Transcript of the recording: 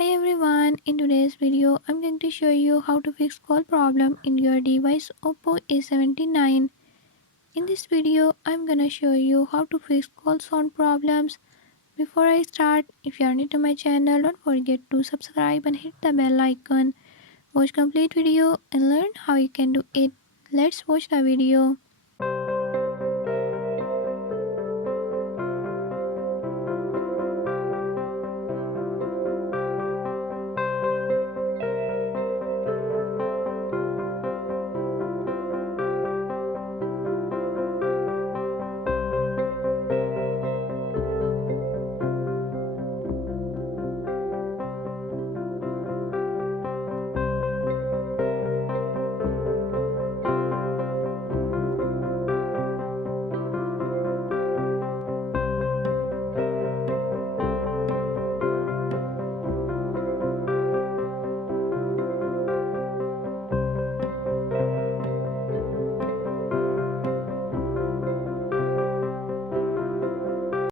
Hi everyone, in today's video I'm going to show you how to fix call problem in your device Oppo A79. In this video I'm gonna show you how to fix call sound problems. Before I start, if you are new to my channel, don't forget to subscribe and hit the bell icon. Watch complete video and learn how you can do it. Let's watch the video.